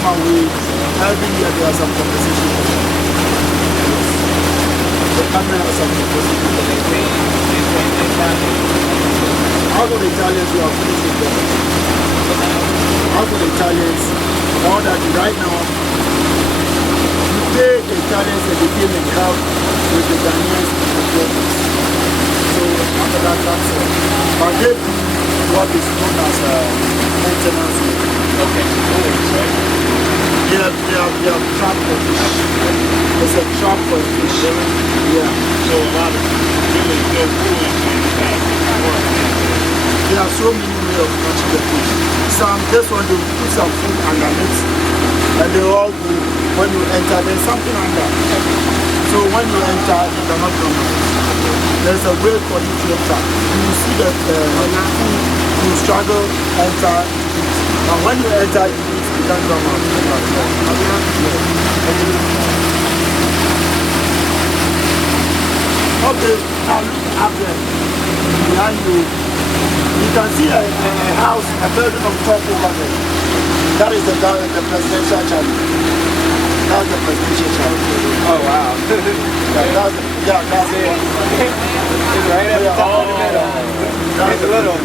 Every year there are some competitions. The camera has some competitions. How for the Italians, we are finished with them. How for the Italians, all that right now, you pay the Italians and they came and help with the Ghanaians and the Germans. So after that, that's all. But they do what is known as maintenance work. Okay, right? They have trap for fish. It's a trap for fish. Yeah. So a lot of really good food there are so many ways of catching the fish. This one they put some food underneath and they all go. When you enter, there's something under. So when you enter, you cannot come out. There's a way for you to enter. You will see that you struggle, enter, eat. And when you enter, you eat, you can't come out. Okay, now look up there. Behind you, you can see a house, a building on top over there. That is the presidential channel. That's the presidential channel. Oh wow. That's the one. It's right at the top of the middle. It's a little.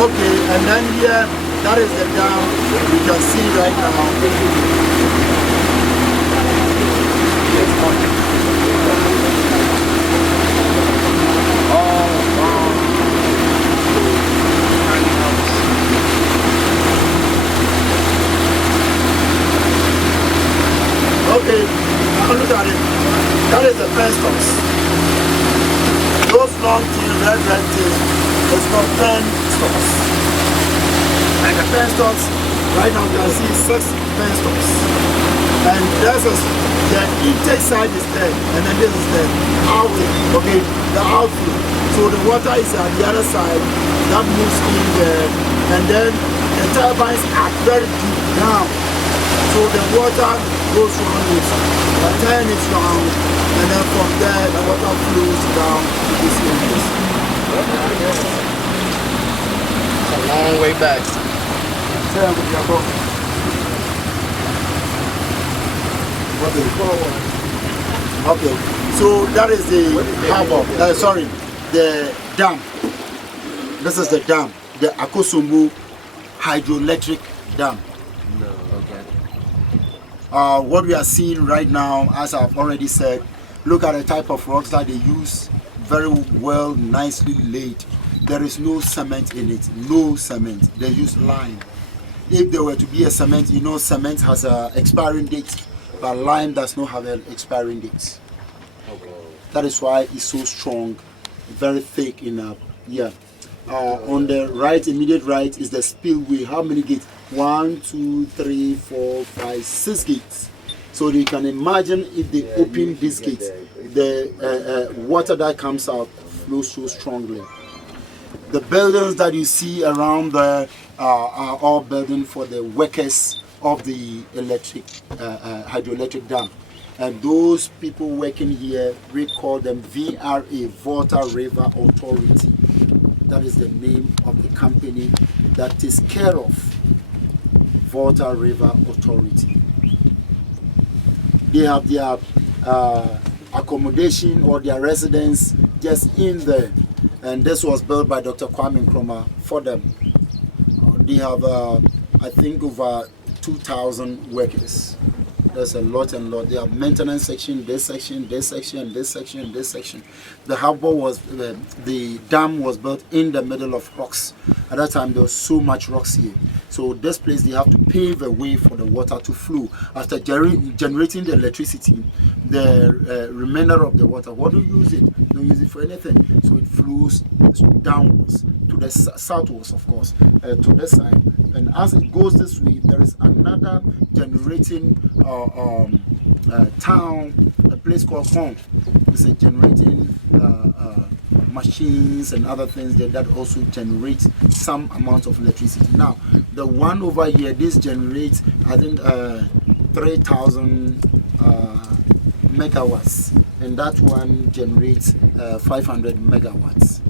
Okay, and then here, that is the dam you can see right now. Okay, now look at it. That is the fence tops. Those long tail, red tail, it's called fence tops. And the fence tops, right now you can see 6 fence tops. And there's the intake side is there, and then this is the outtake, okay, the outflow. So the water is at the other side, that moves in there, and then the turbines are very deep down. So the water goes around it, turn it round, and then from there the water flows down to this place. It's a long way back. Okay, so that is the harbor, sorry, the dam. This is the dam, the Akosombo Hydroelectric Dam. No, okay. What we are seeing right now, as I've already said, look at the type of rocks that they use, very well, nicely laid. There is no cement in it, no cement. They use lime. If there were to be a cement, you know cement has an expiring date, but lime does not have an expiring date. Okay. That is why it's so strong, very thick enough. Yeah. On the right, immediate right, is the spillway. How many gates? 1, 2, 3, 4, 5, 6 gates. So you can imagine if they open these gates, the water that comes out flows so strongly. The buildings that you see around there are all buildings for the workers of the hydroelectric dam. And those people working here, we call them VRA, Volta River Authority. That is the name of the company that takes care of Volta River Authority. They have their accommodation or their residence just in there. And this was built by Dr. Kwame Nkrumah for them. They have, I think, over 2,000 workers. There's a lot and lot. They have maintenance section, this section, this section, this section, this section. The harbor was, the dam was built in the middle of rocks. At that time, there was so much rocks here. So this place, they have to pave a way for the water to flow. After generating the electricity, the remainder of the water, what do you use it? Don't use it for anything. So it flows downwards, to the southwards, of course, to this side. And as it goes this way, there is another generating town, a place called Hong. It's a generating machines and other things that also generate some amount of electricity. Now, the one over here, this generates, I think, 3,000 megawatts, and that one generates 500 megawatts.